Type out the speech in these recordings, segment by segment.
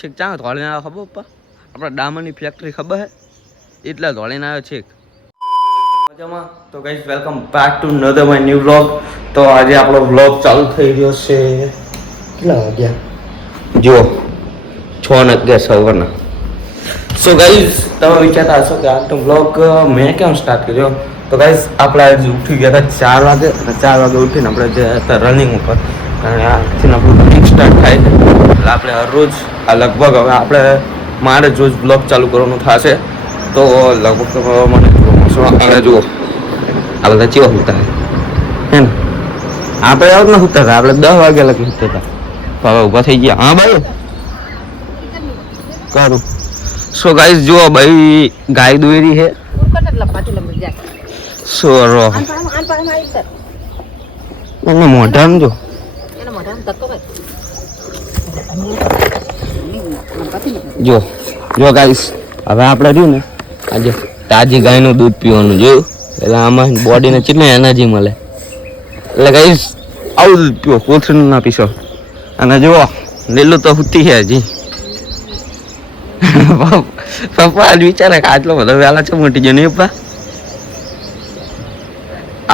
છેક ચાં ધોળીને આવ્યો ખબર પપ્પા આપણા ડામરની ફેક્ટરી ખબર હે એટલા ધોળીને આવ્યો છેક મજામાં. તો guys welcome back to another my new vlog. તો આજે આપણો વ્લોગ ચાલુ થઈ રહ્યો છે. કેટલા વાગ્યા જુઓ 6:11 સવારના. સો ગાઈસ તમે વિચારતા હશો કે આજનો વ્લોગ મેં કેમ સ્ટાર્ટ કર્યો. તો ગાઈસ આપણે આજે ઉઠી ગયા હતા 4 વાગે અને 4 વાગે ઉઠીને આપણે જે હતા રનિંગ ઉપર કારણ આજથી આપણું રનિંગ સ્ટાર્ટ થાય છે એટલે આપણે હરરોજ આ લગભગ હવે આપણે મારે રોજ બ્લોગ ચાલુ કરવાનું થશે. તો લગભગ તો મને અને જુઓ આ બધા ચેવા સૂતા હે ને આપણે આવ ના સૂતા હતા આપણે 10 વાગ્યા લગી સૂતા હતા હવે ઊભા થઈ ગયા. હા ભાઈ કરું. સો ગાઈસ જુઓ ભાઈ ગાય દોરી છે સોરો એને મોઢામાં જો જો જો ગાઈસ હવે આપણે રહ્યું ને આજે તાજી ગાયનું દૂધ પીવાનું જોયું એટલે આમાં બોડીને કેટલી એનર્જી મળે એટલે ગાઈસ આવું દૂધ પીવો કોથળીનું ના પીશો. અને જુઓ લીલું તો હુતી છે હજી પપ્પા આજ વિચારે કે આટલો બધો વહેલા છે મોટી જો નહીં પપ્પા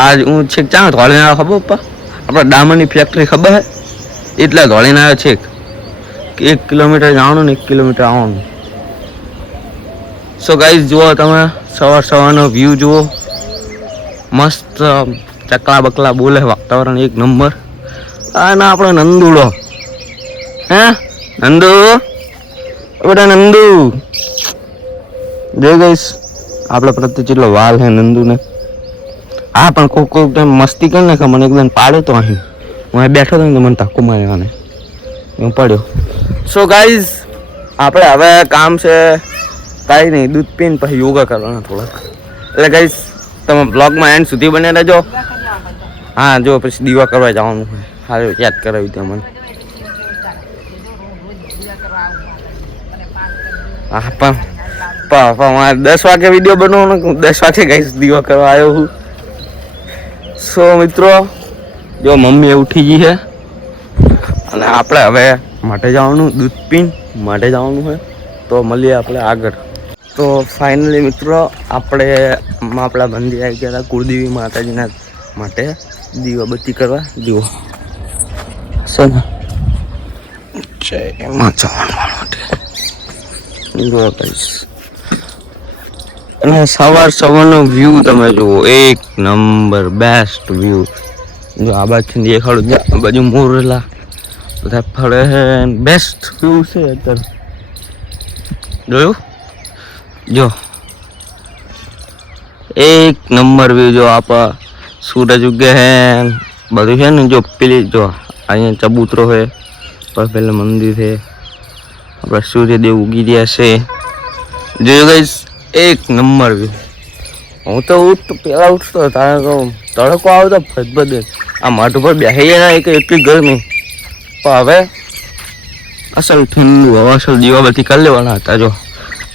આજ હું છેક ચાં ધોળીને આવ્યો ખબર પપ્પા આપણા ડામરની ફેક્ટરી ખબર હે એટલા ધોળીને આવ્યો છેક 1 કિલોમીટર જવાનું ને 1 કિલોમીટર આવવાનું. સો ગાઈસ જુઓ તમે સવારનો વ્યૂ જુઓ મસ્ત ચકલા બકલા બોલે વાતાવરણ એક નંબર. અને આપણો નંદુડો હે નંદુ બધા નંદુ જો ગાઈસ આપણે પ્રત્યે કેટલો વાલ હે નંદુને. હા પણ કોક ટાઈમ મસ્તી કરી નાખે મને એકદમ પાડ્યો તો અહીં હું અહીં બેઠો હતો ને મને ધક્કો માર્યો હું પડ્યો. સો ગાઈઝ આપણે હવે કામ છે કાંઈ નહીં દૂધ પીને પછી યોગા કરવાના થોડાક. એટલે ગાઈઝ તમે બ્લોગમાં એન્ડ સુધી બને રહેજો. હા જો પછી દીવા કરવા જવાનું હોય સારું યાદ કરાવી દે મને. હા પણ 10 વાગે વિડીયો બનાવવાનો 10 વાગે ગાઈઝ દીવા કરવા આવ્યો હું. સો મિત્રો જો મમ્મી ઉઠી ગઈ છે અને આપણે હવે માટે જવાનું દૂધ પીને માટે જવાનું હોય તો મળીએ આપણે આગળ. તો ફાઇનલી મિત્રો આપણે આપણા મંદિર આવી ગયા હતા કુળદેવી માતાજીના માટે દીવાબત્તી કરવા. જુઓ સોના જય માતા માટે જુઓ ગાઈસ અને સવારનો વ્યૂ તમે જુઓ એક નંબર બેસ્ટ વ્યૂ. જો આ બાજુ દેખાડું આ બાજુ મોરેલા બધા ફળે બેસ્ટ વ્યૂ છે અત્યારે જોયું જો એક નંબર વ્યૂ. જો આપા સૂરજ ઉગે હે બધું છે ને જો પેલી જો અહીંયા ચબૂતરો છે પર પેલા મંદિર છે આપણા સૂર્યદેવ ઉગી રહ્યા છે જોયું ગાઈસ એક નંબર વ્યૂ. હું તો પેલા ઉઠતો તારે તો તડકો આવતો ફદબદે આ માઠ ઉપર બેસી જાય ને એટલી ગરમી પણ હવે અસલ ઠંડુ હવે અસલ દીવાબત્તી કરી લેવાના હતા. જો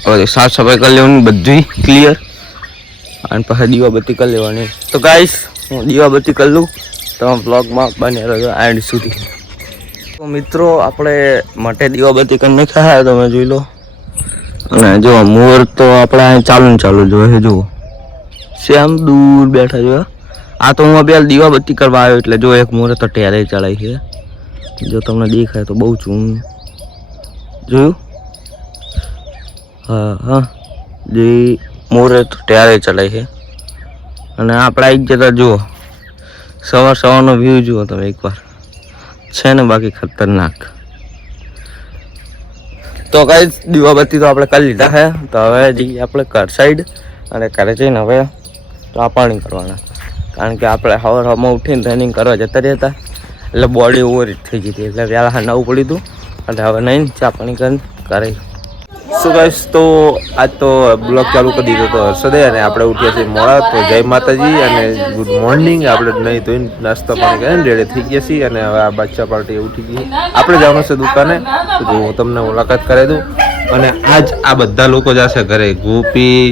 હવે સાફ સફાઈ કરી લેવાની બધી ક્લિયર અને પછી દીવાબત્તી કરી લેવાની. તો ગાઈસ હું દીવાબત્તી કરી લઉં તમે બ્લોગમાં બને રહેજો એન્ડ સુધી. તો મિત્રો આપણે માટે દીવાબત્તી કરી નાખ્યા તમે જોઈ લો. અને જો મોર તો આપણે ચાલુ જોઈએ જુઓ શ્યામ દૂર બેઠા જો. આ તો હું બે દીવાબત્તી કરવા આવ્યો એટલે જો એક મોરે તો ટેરે ચડાય છે જો તમને દેખાય તો બહુ છું જોયું. હા હા જે મોરે તો ટેરે ચડાય છે અને આપણે આવી જતા જુઓ સવારનો વ્યૂ જુઓ તમે એકવાર છે ને બાકી ખતરનાક. તો ગાઈસ દીવાબત્તી તો આપણે કરી લીધા છે તો હવે જઈએ આપણે ઘર સાઈડ અને ઘરે જઈને હવે ચા પાણી કરવાના કારણ કે આપણે સવારમાં ઉઠીને રનિંગ કરવા જતા રહેતા એટલે બોડી ઓવર થઈ ગઈ હતી એટલે વહેલા નવું પડ્યું હતું એટલે હવે નહીં ચા પાણી કરીને ઘરે. શું ગાઈસ તો આજ તો બ્લોગ ચાલુ કરી દીધો તો હર્ષદે અને આપણે ઉઠ્યા છીએ મોડા. તો જય માતાજી અને ગુડ મોર્નિંગ. આપણે નહીં ધોઈને નાસ્તા પાણી કરીને રેડી થઈ ગયા છીએ અને હવે આ બાદશાહ પાર્ટી ઉઠી ગઈ. આપણે જવાનું છે દુકાને તો હું તમને મુલાકાત કરાવી દઉં. અને આજ આ બધા લોકો જશે ઘરે ગોપી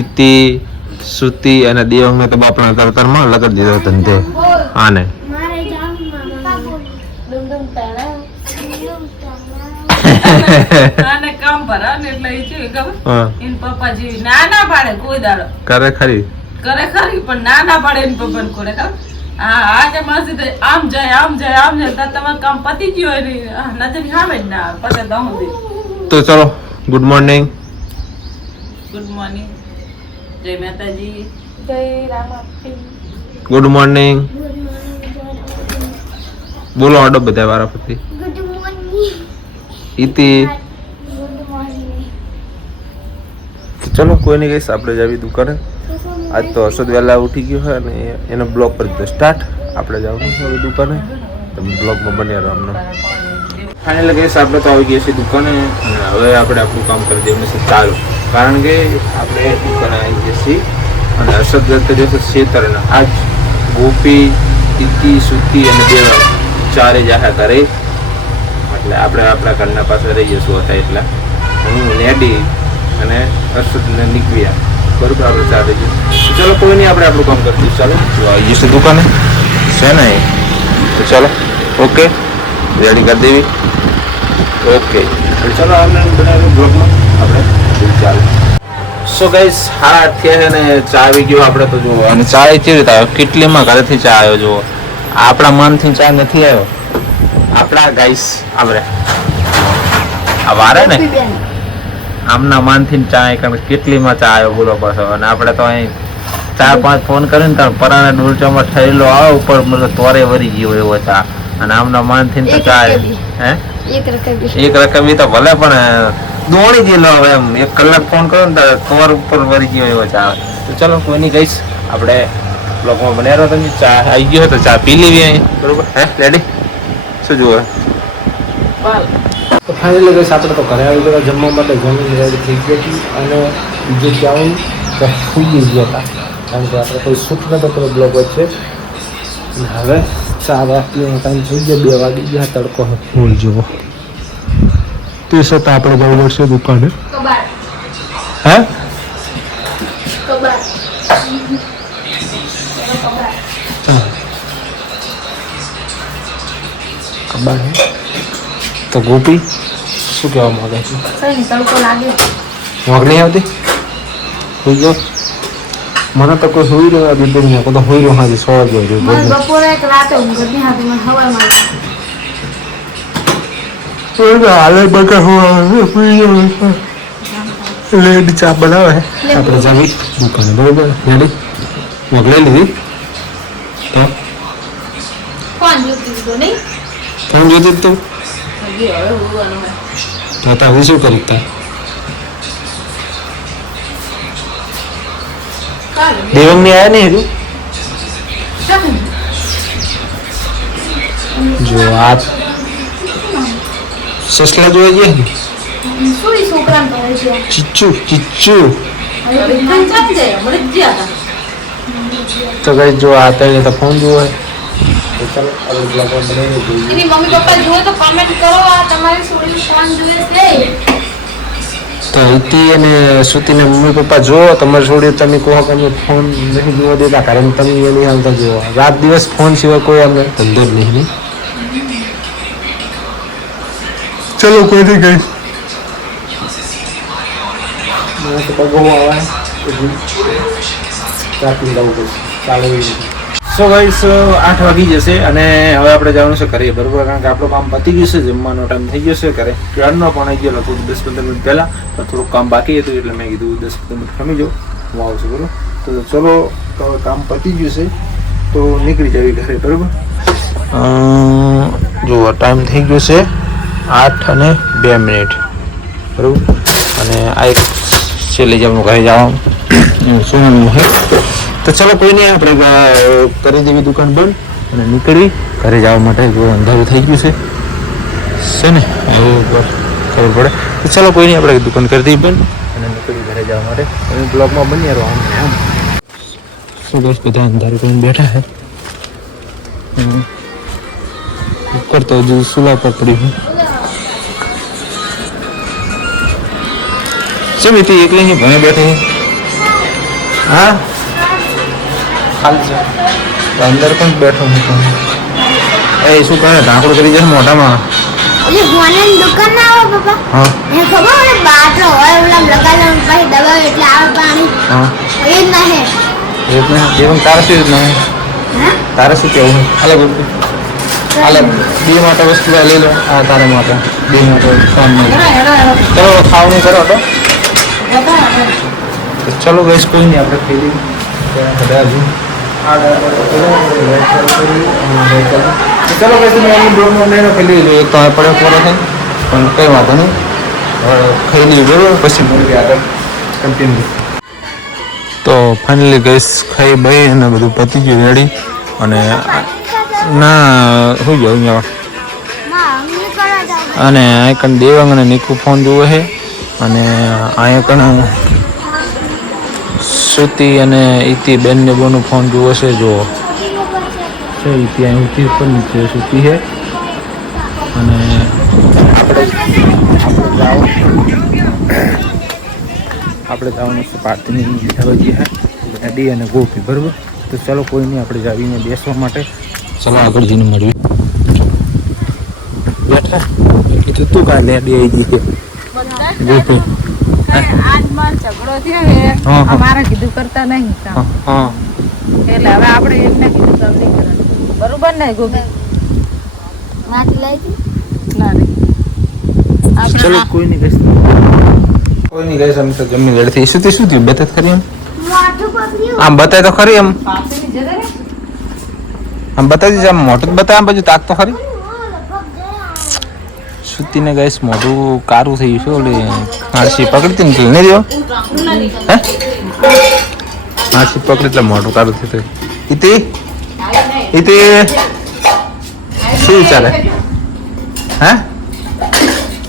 ઇતિ શ્રુતિ અને દેવને તો બાપના તરતરમાં લગત દીધો ધંધે. આને આને કામ ભરા ને એટલે એ છે ખબર એન પપ્પા જેવી ના પાડે કોઈ દાડો કરે ખરી પણ ના પાડે એન પપ્પા ને કોને ખબર હા આજે માસી તો આમ જાય તો તમારું કામ પતી ગયું હોય ને નજર સામે જ ના પતે તો હું તો ચલો ગુડ મોર્નિંગ જય માતાજી ગુડ મોર્નિંગ બોલો આડો બધા વારા પછી ઇતિ ચલો કોઈ નહીં કહીશ આપણે જાવી દુકાને આજ તો હર્ષદ વહેલા ઉઠી ગયો હોય અને એનો બ્લોગ પર દીધો સ્ટાર્ટ આપણે જવાનું છે હવે દુકાને તમે બ્લોગમાં બન્યા રહો અમને ફાઇનલી કહીશ આપણે તો આવી ગયા છીએ દુકાને અને હવે આપણે આપણું કામ કરી દેવું છે ચાલુ કારણ કે આપણે દુકાને આવી ગયા છીએ અને હર્ષદ જતો જશે શેતર અને આજ ગોપી ઇતિ સુતી અને દેવા ચારે જાહા કરે એટલે આપણે આપણા ઘરના પાસે રહી જશું હતા એટલે હું નેડી અને હર્ષદને નીકળ્યા બરોબર આપણે ચાલે જઈશું ચલો કોઈ નહીં આપણે આપણું કામ કરી દઈશું ચાલો જો આવી જશે દુકાને છે ને તો ચાલો ઓકે રેડી કરી દેવી ઓકે ચાલો આપણે બનાવેલું બ્લોગમાં આપણે ચાલો સો ગાઈસ હા થયા છે ને ચા આવી ગયો આપણે તો જુઓ અને ચા કેવી રીતે આવ્યો કેટલીમાં ઘરેથી ચા આવ્યો જુઓ આપણા મનથી ચા નથી આવ્યો આપણા ગાઈસ આપણે આ વારે ને આમના માનથી ચા કેટલીમાં ચા આવ્યો બોલો પાછો અને આપણે તો અહીં 4-5 ફોન કરીને તો પરાણે ડોલચામાં થયેલો આવે ઉપર મતલબ તોરે વરી ગયો એવો ચા અને આમના માનથી તો ચા હે એક રકમી તો ભલે પણ દોડી ગયેલો હવે એમ 1 કલાક ફોન કરો ને તોર ઉપર વરી ગયો એવો ચા તો ચલો કોઈ નહીં કહીશ આપણે બ્લોગમાં બન્યા રહો તમે ચા આવી ગયો તો ચા પી લેવી અહીં બરોબર હે રેડી શું જુઓ તો ફાઇનલી ગઈશ આપણે તો ઘરે આવી ગયા જમવા માટે જમીન રેડી થઈ ગઈ હતી અને બીજું ક્યાં તો ખુલી ગયા હતા કારણ કે આપણે કોઈ શૂટ નતો પેલો બ્લોગ વચ્ચે હવે 4 વાગ્યાનો ટાઈમ થઈ ગયો 2 વાગી ગયા તડકો ફૂલ જેવો તે છતાં આપણે જવું પડશે દુકાને હે તો ગોપી શું કહેવા માંગે છે ઊંઘ નહીં આવતી સુઈ ગયો મને તો કોઈ સુઈ રહ્યો દીદી ને તો સુઈ રહ્યો હાજી 100 વાગે બપોરે એક રાતે ઊંઘ નહીં આવતી મને સવારમાં હાલે બકા હું લેડી ચા બનાવે આપણે જાવી દુકાને બરોબર લેડી વગડે લીધી તો કોણ જોતી તો નહીં ફોન જોતી તું તો તારે શું કરી તા દેવંગ ની આયા ને જો આ સસલા જોવા ગયા ને સુઈ છોકરાને કહે છે ચીચુ હવે બેન ચાલી જાય મળે જ ગયા તો કઈ જો આતા હોય તો ફોન જોવે તો ચાલો આપણે બ્લોગ બનાવી જોઈએ એની મમ્મી પપ્પા જુઓ તો કમેન્ટ કરો આ તમારી છોકરી ફોન જુએ છે તો ઇતિ અને સુતીને મમ્મી પપ્પા જો તમારી છોડી તમે કહો કે અમે ફોન નહીં જોવા દેતા કારણ તમે એ નહીં હાલતા જોવા રાત દિવસ ફોન સિવાય કોઈ અમને ધંધો જ નહીં ચલો કોઈ નહીં ગઈ મને તો પગોમાં આવે ચાપી લાવવું પડશે ચાલે સો ગાઈસ 8 વાગી જશે અને હવે આપણે જવાનું છે ઘરે બરોબર કારણ કે આપણું કામ પતી ગયું છે જમવાનો ટાઈમ થઈ ગયો છે ઘરે ક્યારનો પણ આવી ગયો લગભગ 10-15 મિનિટ પહેલાં પણ થોડુંક કામ બાકી હતું એટલે મેં કીધું 10-15 મિનિટ ખમી જાઉં હું આવું છું બરોબર તો ચલો તો કામ પતી ગયું છે તો નીકળી જવી ઘરે બરોબર જો ટાઈમ થઈ ગયો છે 8:02 બરોબર અને આ એક છેલ્લે જવાનું ઘરે જવાનું શું હે તો ચલો કોઈ નહીં આપણે કરી દેવી દુકાન બંધ અને નીકળી ઘરે જવા માટે જો અંધારું થઈ ગયું છે ને ખબર પડે તો ચલો કોઈ નહીં આપણે દુકાન કરી દઈએ બંધ અને નીકળી ઘરે જવા માટે અને બ્લોગમાં બની રહો આમ શું બસ બધા અંધારું કરીને બેઠા છે ઉપર તો હજુ સુલા પર પડી સમિતિ એકલી ની ભણે બેઠી હા ખાલી છે અંદર પણ બેઠો હતો એ શું કરે ઢાંકડું કરી જશે મોઢામાં એટલે ભુવાનની દુકાન ના આવે પપ્પા હા એ ખબર મને બાટલો હોય ઓલા લગાડવાનું પછી દબાવે એટલે આવે પાણી હા એ જ ના હે એ પણ તારે શું રીતના હા તારે શું કેવું હાલે ગુરુ હાલે બે માટે વસ્તુ લઈ લો આ તારા માટે બે માટે સામે ચલો ખાવાનું કરો તો ચલો ગઈશ કોઈ નહીં આપણે ખાઈ લઈએ બધા હજુ ચલો પછી મેં એની બ્લોગમાં લઈને ખાઈ લીધું એક તો હવે પડે પૂરો થાય પણ કંઈ વાંધો નહીં ખાઈ લીધું બરાબર પછી મળીએ આગળ કન્ટિન્યુ તો ફાઇનલી ગઈશ ખાઈ ભાઈ અને બધું પતી ગયું રેડી અને ના શું જાઉં અહીંયા માં કરવા જાવ અને અહીં કણ દેવાંગ અને નીકુ ફોન જોવે છે અને અહીંયા કણ શ્રુતિ અને ઈતિ બેનને બોનું ફોન જોવે છે જો છે ઈતિ અહીં ઊંચી ઉપર નીચે શ્રુતિ છે અને આપણે જવાનું છે પાર્ટીની મીઠાભાજી છે રેડી અને ગોપી બરાબર તો ચલો કોઈ નહીં આપણે જાવીને બેસવા માટે ચલો આગળ જઈને મળીએ બેઠા કીધું તું કાં લેડી આવી ગઈ છે ગોપી આજ માર ઝઘડો થયો હે હા. અમારે કીધું કરતા નહીં કામ. હા એટલે હવે આપણે એમને કીધું કામ નહીં કરવાનું બરોબર ને ગોપી વાત લઈ હતી ના નહીં ચલો કોઈ નહીં ગઈશ કોઈ નહીં ગઈશ અમે તો જમી લડતી શું તે શું થયું બતાય તો ખરી એમ મોઢું પકડ્યું આમ બતાય તો ખરી એમ પાસેની જગ્યા રે આમ બતાવી દીધું આમ મોટું જ બતાય આમ બાજુ તાક તો ખરી સુતીને ગઈશ મોઢું કારું થઈ ગયું છે ઓલી આરસી પકડતી ને નહીં રહ્યો હે આરસી પકડી એટલે મોઢું કારું થયું ઇતિ ઇતિ શું વિચારે હે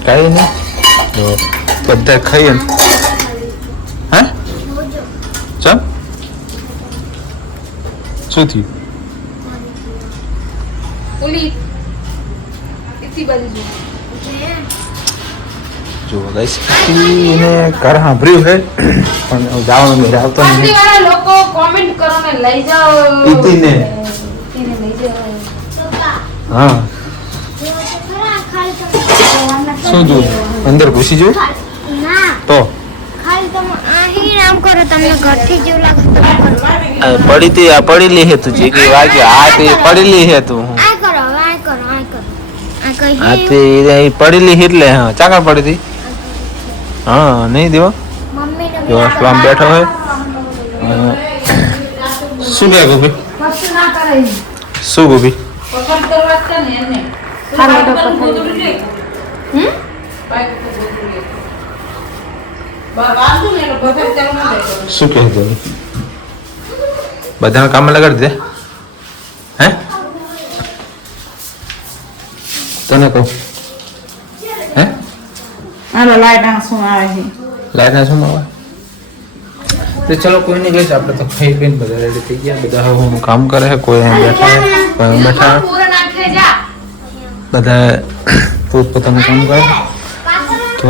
કઈ નહીં જો બધા ખાઈએ ને હે ચમ શું થયું ઓલી ઇતિ બાજુ જો જો ગાઈસ એને ઘર સાંભળ્યું છે પણ જવાનું મેળ આવતો નથી વાળા લોકો કોમેન્ટ કરો ને લઈ જાઓ ઇતિને ઇતિને લઈ જાઓ હા શું જોયું અંદર ઘૂસી જોયું ના તો ખાલી તમે અહીં આમ કરો તમને ઘરથી જેવું લાગે તો પડી તી આ પડેલી હે તું ચીકી વાગી આ તે પડેલી હે તું આ કરો હવે આ કરો આ કરો આ કઈ આ તે પડેલી હે એટલે હા ચાકા પડી તી હા નહીં દેવો મમ્મીને જો આમ બેઠો હોય શું કહે ગોપી કશું ના કરે શું ગોપી પકડ કરવા છે ને એને ખાલી તો પકડ બાઈક તો ગોતરી બાર વાંધો ને એટલે બધે ચાલુ ના દે શું કહે ગોપી બધાને કામ લગાડી દે હે તને કહું હે હાલો લાઈટ આ શું આવે છે લાઈટ ના શું આવે તો ચલો કોઈ નહીં ગઈશ આપણે તો ખાઈ પીને બધા રેડી થઈ ગયા બધા હવે હું કામ કરે છે કોઈ અહીં બેઠા છે કોઈ અહીં બેઠા પૂરો નાખે જા બધા પોતપોતાનું કામ કરે તો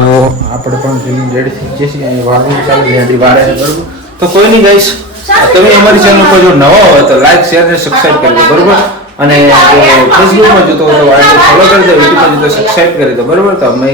આપણે પણ જમીન રેડી થઈ જઈએ છીએ અહીં વાળવું ચાલે રેડી વાળે છે બરોબર તો કોઈ નહીં ગઈશ તમે અમારી ચેનલ પર જો નવા હોય તો લાઈક શેર અને સબસ્ક્રાઇબ કરી દો બરોબર અને જો ફેસબુકમાં જોતો હોય તો ફોલો કરી દો યુટ્યુબમાં જોતો સબસ્ક્રાઇબ કરી દો બરોબર તો અમે